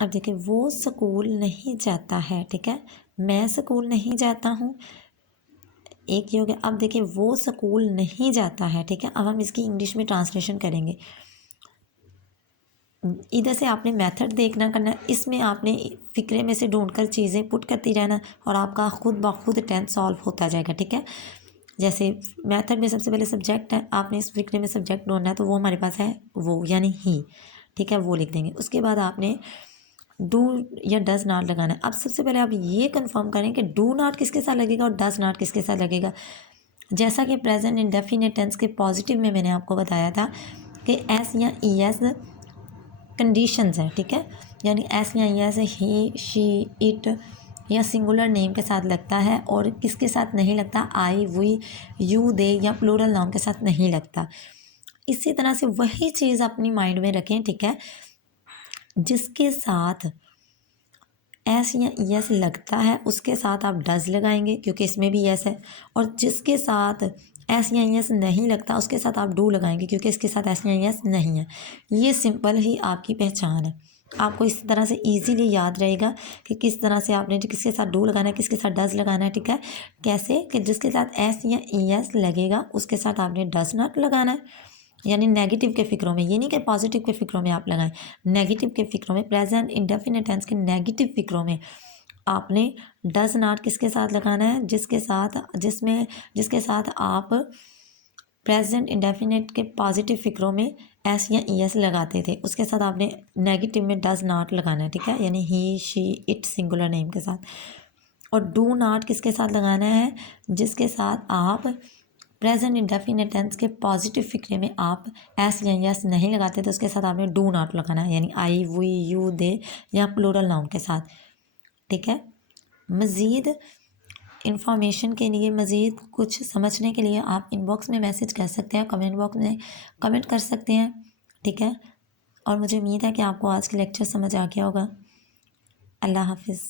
अब देखिए वो स्कूल नहीं जाता है, ठीक है, मैं स्कूल नहीं जाता हूँ, एक ये हो गया। अब देखिए वो स्कूल नहीं जाता है, ठीक है। अब हम इसकी इंग्लिश में ट्रांसलेशन करेंगे। इधर से आपने मेथड देखना करना, इसमें आपने फिक्रे में से ढूंढकर चीज़ें पुट करती रहना और आपका खुद ब खुद टेंस सॉल्व होता जाएगा, ठीक है। जैसे मेथड में सबसे पहले सब्जेक्ट है, आपने इस फिक्रे में सब्जेक्ट ढूंढना है, तो वो हमारे पास है वो यानी ही, ठीक है, वो लिख देंगे। उसके बाद आपने डू या डज नॉट लगाना है। अब सबसे पहले आप ये कंफर्म करें कि डू नॉट किसके साथ लगेगा और डज नॉट किसके साथ लगेगा। जैसा कि प्रेजेंट इंडेफिनिट टेंस के पॉजिटिव में मैंने आपको बताया था कि एस या ई एस कंडीशंस हैं, ठीक है, यानी एस या E S he, she, it या सिंगुलर नेम के साथ लगता है और किसके साथ नहीं लगता, आई, वी, यू, दे या प्लूरल नाउन के साथ नहीं लगता। इसी तरह से वही चीज़ अपनी माइंड में रखें, ठीक है, जिसके साथ एस या ई एस लगता है उसके साथ आप डज लगाएंगे क्योंकि इसमें भी एस है, और जिसके साथ एस या ई एस नहीं लगता उसके साथ आप डू लगाएंगे क्योंकि इसके साथ एस या ई एस नहीं है। ये सिंपल ही आपकी पहचान है। आपको इस तरह से इजीली याद रहेगा कि किस तरह से आपने किसके साथ डू लगाना है, किसके साथ डज लगाना है, ठीक है। कैसे कि जिसके साथ एस या ई एस लगेगा उसके साथ आपने डज नॉट लगाना है, यानी नेगेटिव के फिक्रों में, ये नहीं कि पॉजिटिव के फिक्रों में आप लगाएं, नेगेटिव के फिक्रों में, प्रेजेंट इंडेफिनिट टेंस के नेगेटिव फिक्रों में आपने डज नॉट किसके साथ लगाना है, जिसके साथ आप प्रेजेंट इंडेफिनिट के पॉजिटिव फिक्रों में एस या ई एस लगाते थे उसके साथ आपने नेगेटिव में डज नॉट लगाना है, ठीक है, यानी ही, शी, इट सिंगुलर नेम के साथ। और डू नॉट किसके साथ लगाना है, जिसके साथ आप प्रेजेंट इंडेफिनिट टेंस के पॉजिटिव फिक्रे में आप एस या यस नहीं लगाते तो उसके साथ आपने डू नॉट लगाना है, यानी आई, वी, यू, दे या प्लूरल नाउन के साथ, ठीक है। मज़ीद इंफॉर्मेशन के लिए, मज़ीद कुछ समझने के लिए आप इनबॉक्स में मैसेज कर सकते हैं, कमेंट बॉक्स में कमेंट कर सकते हैं, ठीक है। और मुझे उम्मीद है कि आपको आज के लेक्चर समझ आ गया होगा। अल्लाह हाफिज़।